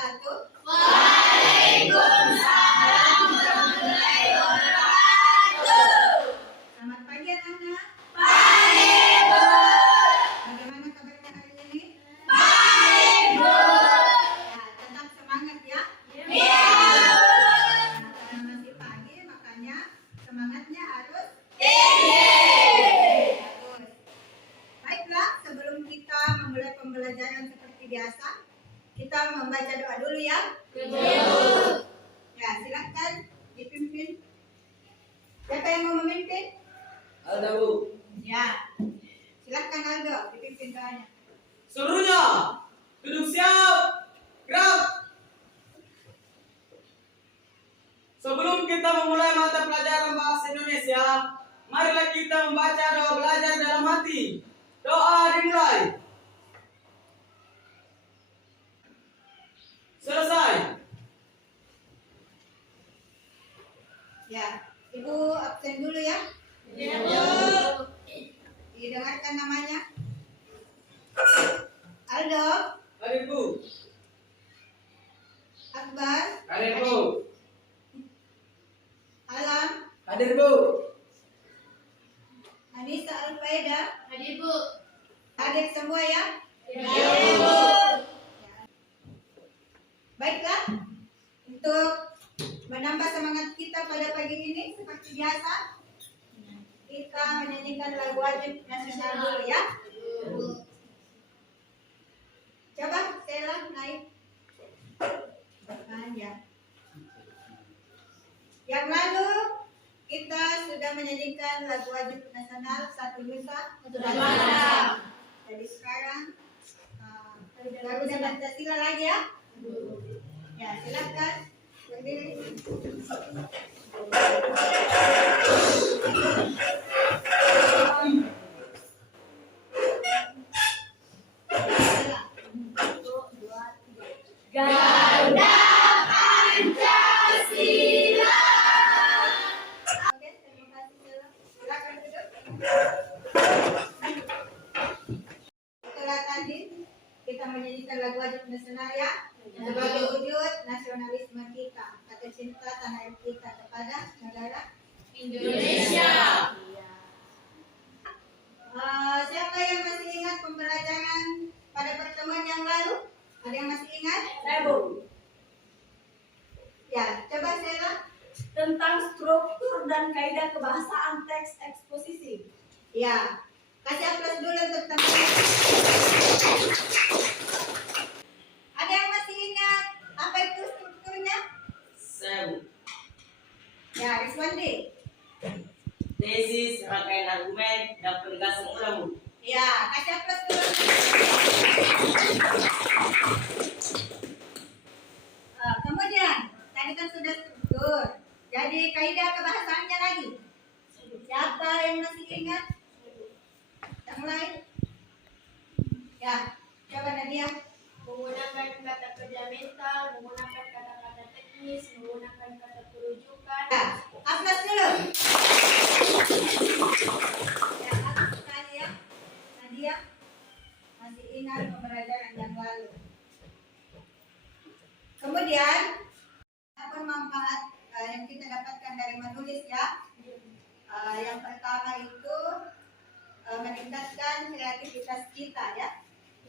wabarakatuh. Waalaikumsalam warahmatullahi wabarakatuh. Selamat pagi anak-anak. Pagi, Bu. Bagaimana kabarnya hari ini? Baik, Bu. Ya, tetap semangat ya. Iya, Nah, karena masih pagi, makanya semangatnya harus tinggi. bagus. Baiklah, sebelum kita memulai pembelajaran seperti biasa, kita membaca doa dulu ya. Betul. Ya, silakan dipimpin. Siapa yang mau memimpin? Ada, Bu. Ya, silakan Aldo dipimpin doanya. Seluruhnya duduk siap. Gerak. Sebelum kita memulai mata pelajaran bahasa Indonesia, marilah kita membaca doa belajar dalam hati. Doa dimulai. Selesai. Ya, Ibu absen dulu ya. Iya, Bu. Didengarkan namanya. Aldo, Hadir, Bu. Akbar, Hadir, Bu. Alam, Hadir, Bu. Anissa Alfaida, Hadir, Bu. hadir semua ya. Iya, Bu. Baiklah, untuk menambah semangat kita pada pagi ini seperti biasa, kita menyanyikan lagu wajib nasional dulu ya. Coba Stella naik. Ya. Yang lalu kita sudah menyanyikan lagu wajib nasional Satu Nusa Satu Bangsa. Jadi sekarang Garuda Pancasila lagi ya. Ya, silakan berdiri. Garuda Pancasila. Oke, terima kasih Stella. Silakan duduk. Setelah tadi kita menyanyikan lagu wajib nasional ya, sebagai wujud nasionalisme kita, kata cinta tanah air kita kepada negara Indonesia. Iya. Siapa yang masih ingat pembelajaran pada pertemuan yang lalu? Ada yang masih ingat? Bu. Ya, coba Stella. Tentang struktur dan kaidah kebahasaan teks eksposisi. Ya, kasih aplaus dulu untuk teman. Ada yang masih ingat apa itu strukturnya? Saya, Bu. Ya, Riswandi. Tesis, rangkaian argumen, dan penegasan ulang, Bu. Ya, kasih aplaus dulu. Kemudian, tadi kan sudah struktur. Jadi kaidah kebahasaannya lagi. Siapa yang masih ingat? Yang lain? Ya, coba Nadia. Menggunakan kata kerja mental, menggunakan kata-kata teknis, menggunakan kata perujukan. Ya, aplaus dulu. Ya, aplaus sekali ya. Nadia masih ingat pembelajaran yang lalu. Kemudian, apa manfaat yang kita dapatkan dari menulis ya? Yang pertama itu meningkatkan kreativitas kita ya.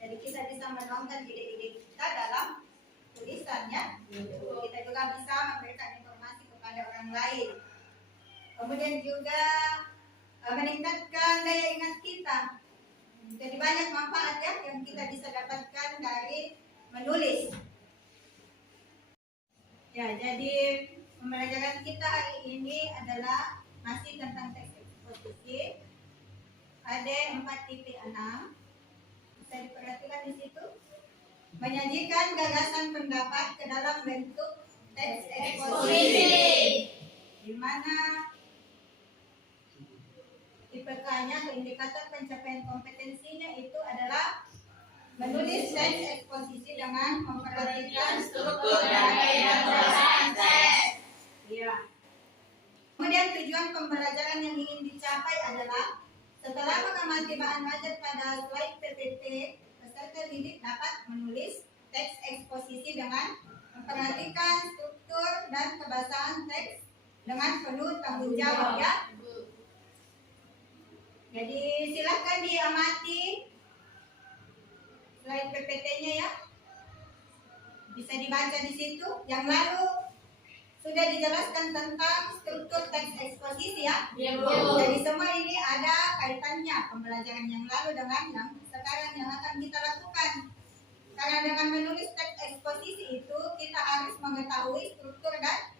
Jadi kita bisa menuangkan ide-ide kita dalam tulisannya. Kita juga bisa memberikan informasi kepada orang lain. Kemudian juga meningkatkan daya ingat kita. Jadi banyak manfaat ya yang kita bisa dapatkan dari menulis. Ya, jadi pembelajaran kita hari ini adalah masih tentang teks eksposisi. Ada 4.6. Bisa diperhatikan di situ. Menyajikan gagasan pendapat ke dalam bentuk teks eksposisi. Di mana IPK-nya atau indikator pencapaian kompetensinya itu adalah menulis teks eksposisi dengan memperhatikan Struktur dan kaidah kebahasaan teks. Iya. Kemudian tujuan pembelajaran yang ingin dicapai adalah setelah mengamati bahan ajar pada slide PPT, peserta didik dapat menulis teks eksposisi dengan dengan memperhatikan struktur dan kebasahan teks dengan penuh tanggung jawab ya. Jadi silakan diamati slide PPT-nya ya. Bisa dibaca di situ. Yang lalu sudah dijelaskan tentang struktur teks eksposisi ya. Ya, Bu. Jadi semua ini ada kaitannya pembelajaran yang lalu dengan yang sekarang yang akan kita lakukan. Karena dengan menulis teks eksposisi itu kita harus mengetahui struktur dan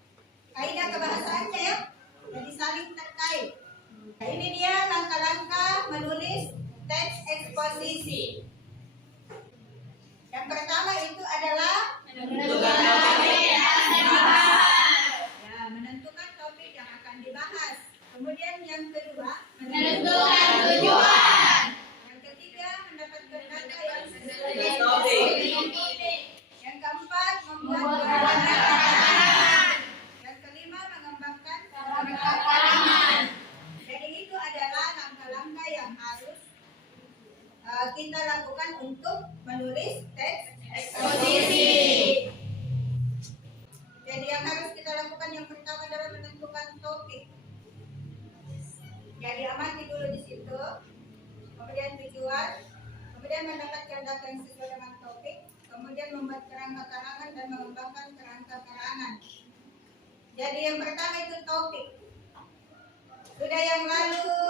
kaidah kebahasaannya ya. Jadi saling terkait. Nah, ini dia langkah-langkah menulis teks eksposisi. Yang pertama itu adalah Menentukan topik yang akan dibahas. ya, menentukan topik yang akan dibahas. Kemudian yang kedua, Menentukan tujuan. yang ketiga, mendapatkan data yang sesuai Topik. dengan topik. Yang keempat, membuat Membuat keterangan. Yang kelima, mengembangkan keterangan. Jadi itu adalah langkah-langkah yang harus kita lakukan untuk menulis teks Eksposisi. Jadi yang harus kita lakukan yang pertama adalah menentukan topik. Jadi amati dulu di situ. Kemudian tujuan, kemudian mendapatkan data yang sesuai dengan topik, kemudian membuat kerangka karangan dan mengembangkan kerangka karangan. Jadi yang pertama itu topik. Sudah yang lalu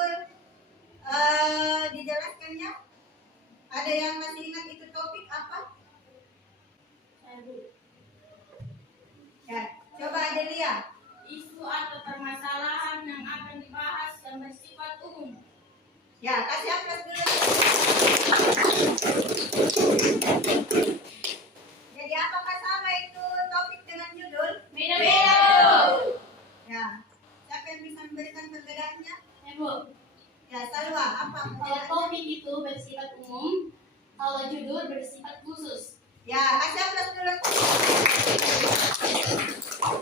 dijelaskannya. Ada yang masih ingat itu topik apa? Ya, coba Adelia. Isu atau permasalahan yang akan dibahas yang bersifat umum. Ya, kasih aplaus dulu. Jadi apakah sama itu topik dengan judul? Beda-beda. Ya, siapa yang bisa memberikan perbedaannya? Ya, Bu. Ya, Salwa, apa Kalau perbedaannya? topik itu bersifat umum, kalau judul bersifat khusus. Ya, kasih aplaus dulu.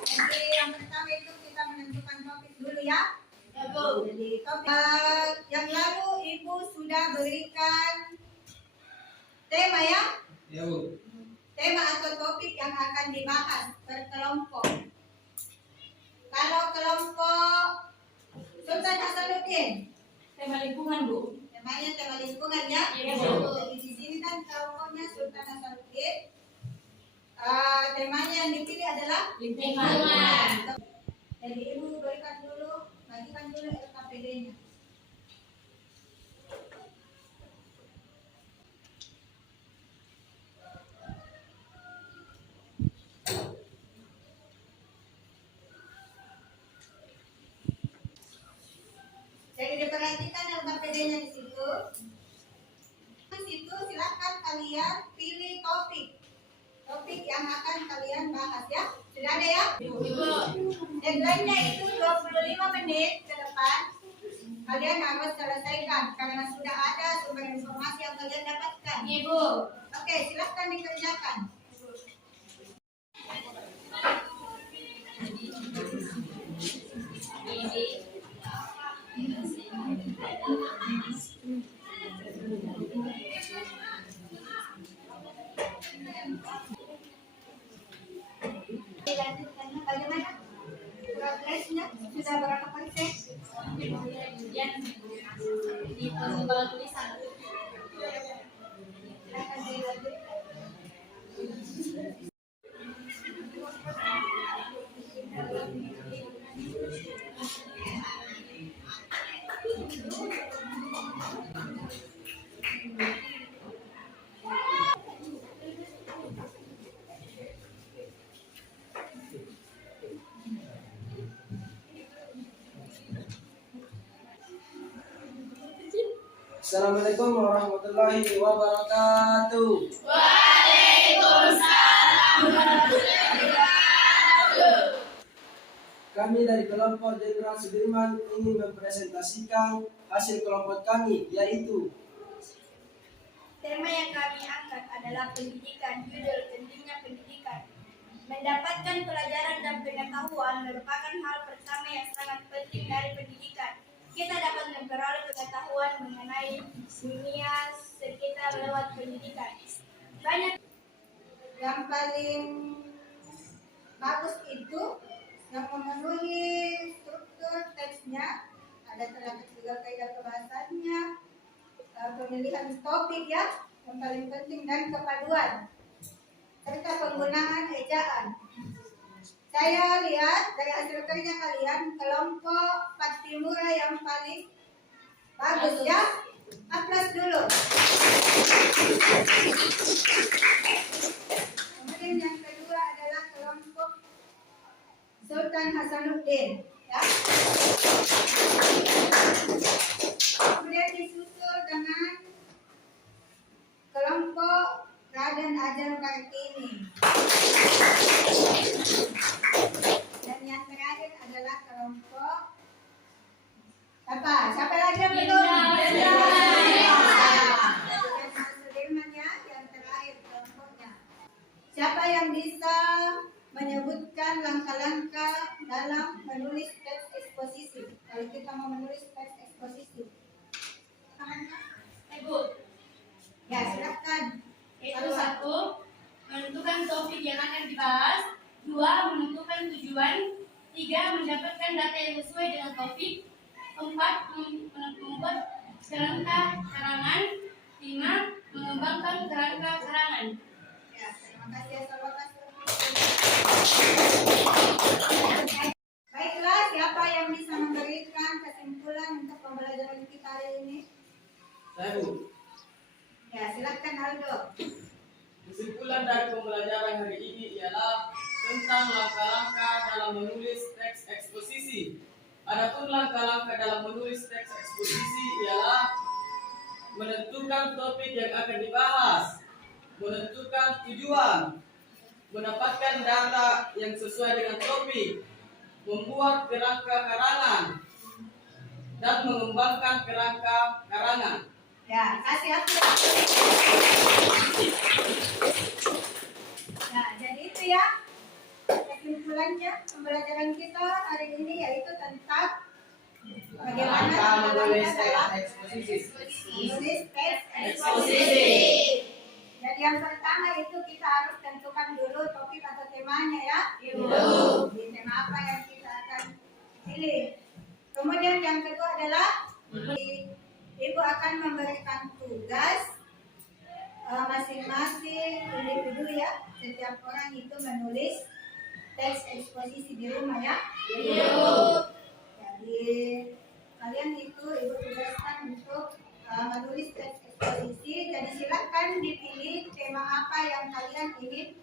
Jadi yang pertama itu kita menentukan topik dulu ya. Ya, Bu. Jadi topik yang lalu Ibu sudah berikan tema ya. Ya, Bu. Tema atau topik yang akan dibahas berkelompok. Kalau kelompok Sultan Hasanuddin, Tema lingkungan, Bu. temanya tema lingkungan ya. Iya, Bu. Jadi di sini kan kelompoknya Sultan Hasanuddin. Temanya yang dipilih adalah Lingkungan. Jadi Ibu berikan dulu, bagikan dulu LKPD-nya. Jadi diperhatikan LKPD-nya di situ. Di situ silakan kalian pilih topik. Topik yang akan kalian bahas ya. Sudah ada ya? Deadline-nya itu 25 menit ke depan. Kalian harus selesaikan karena sudah ada sumber informasi yang kalian dapatkan. Iya, Bu. Oke, silakan dikerjakan. Dilanjutkannya bagaimana? Progresnya sudah berapa persen? Kemudian di pengembangan tulisan. Silakan dilanjutkan. Assalamualaikum warahmatullahi wabarakatuh. Kami dari kelompok Jenderal Sudirman ingin mempresentasikan hasil kelompok kami, yaitu Tema yang kami angkat adalah pendidikan. Judul pentingnya pendidikan. Mendapatkan pelajaran dan pengetahuan merupakan hal pertama yang sangat penting dari pendidikan. Kita dapat memperoleh pengetahuan mengenai dunia sekitar lewat pendidikan. Banyak Yang paling bagus itu yang memenuhi struktur teksnya, ada terdapat juga kaidah kebahasannya, pemilihan topik ya, yang paling penting, dan kepaduan serta penggunaan ejaan. Saya lihat dari hasil kerja kalian kelompok Patimura yang paling bagus ya. Aplaus dulu. Kemudian yang kedua adalah kelompok Sultan Hasanuddin ya. Kemudian disusul dengan kelompok Raden Ajeng Kartini. Dan yang terakhir adalah kelompok siapa lagi yang belum? Sudirman ya, yang terakhir kelompoknya. Siapa yang bisa menyebutkan langkah-langkah dalam menulis teks eksposisi? Kalau kita mau menulis teks eksposisi, Ibu, ya silakan. itu 1. Menentukan topik yang akan dibahas. 2. Menentukan tujuan. 3. Mendapatkan data yang sesuai dengan topik. 4. Membuat kerangka karangan. 5. Mengembangkan kerangka karangan. Ya, terima kasih ya sahabat. Baiklah, siapa yang bisa memberikan kesimpulan untuk pembelajaran kita hari ini? Saya Bu. Ya, silakan Aldo. Kesimpulan dari pembelajaran hari ini ialah tentang langkah-langkah dalam menulis teks eksposisi. Adapun langkah-langkah dalam menulis teks eksposisi ialah menentukan topik yang akan dibahas, menentukan tujuan, mendapatkan data yang sesuai dengan topik, membuat kerangka karangan, dan mengembangkan kerangka karangan. Ya, kasih aku. Nah, jadi itu ya kesimpulannya pembelajaran kita hari ini, yaitu tentang bagaimana menulis dalam teks eksposisi. menulis teks Eksposisi. Jadi yang pertama itu kita harus tentukan dulu topik atau temanya ya. Di tema apa yang kita akan pilih. Kemudian yang kedua adalah Ibu akan memberikan tugas masing-masing individu ya. Setiap orang itu menulis teks eksposisi di rumah ya. Jadi kalian itu Ibu tugaskan untuk menulis teks eksposisi. Jadi silakan dipilih tema apa yang kalian ingin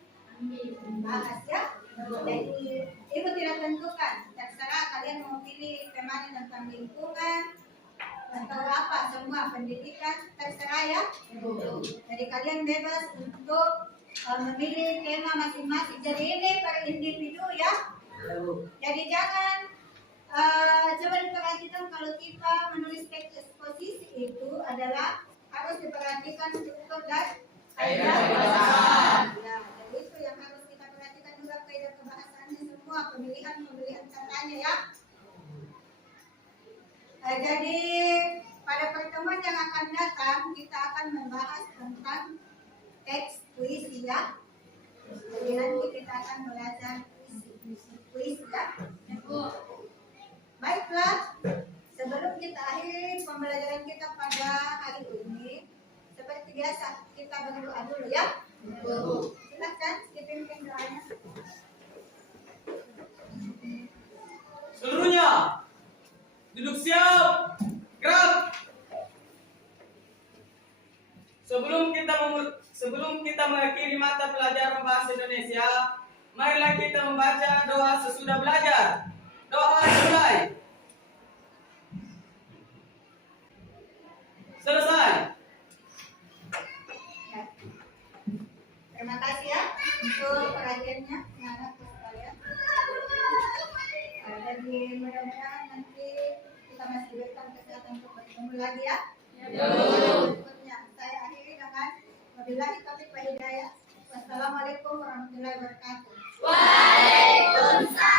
bahas ya. Jadi Ibu tidak tentukan, terserah kalian mau pilih temanya tentang lingkungan atau apa, semua pendidikan terserah ya. Jadi kalian bebas untuk memilih tema masing-masing. Jadi ini per individu ya. Jadi jangan coba diperhatikan kalau kita menulis teks eksposisi itu adalah harus diperhatikan struktur dan kaidah kebahasan. Ya, jadi itu yang harus kita perhatikan juga, kaidah kebahasannya semua, pemilihan katanya ya. Jadi pada pertemuan yang akan datang kita akan membahas tentang teks puisi ya. Jadi nanti kita akan belajar puisi ya. Baiklah, sebelum kita akhiri pembelajaran kita pada hari ini, seperti biasa kita berdoa dulu ya. Silakan dipimpin doanya. Seluruhnya duduk siap, gerak. Sebelum kita mengakhiri mata pelajaran bahasa Indonesia, marilah kita membaca doa sesudah belajar. Doa dimulai. Selesai. Ya. Terima kasih ya untuk perhatiannya anak-anak sekalian. Jadi mudah-mudahan nanti kita masih diberikan kesehatan untuk bertemu lagi ya. Berikutnya saya akhiri dengan wabillahi taufiq wal hidayah. Wassalamualaikum warahmatullahi wabarakatuh. Waalaikumsalam.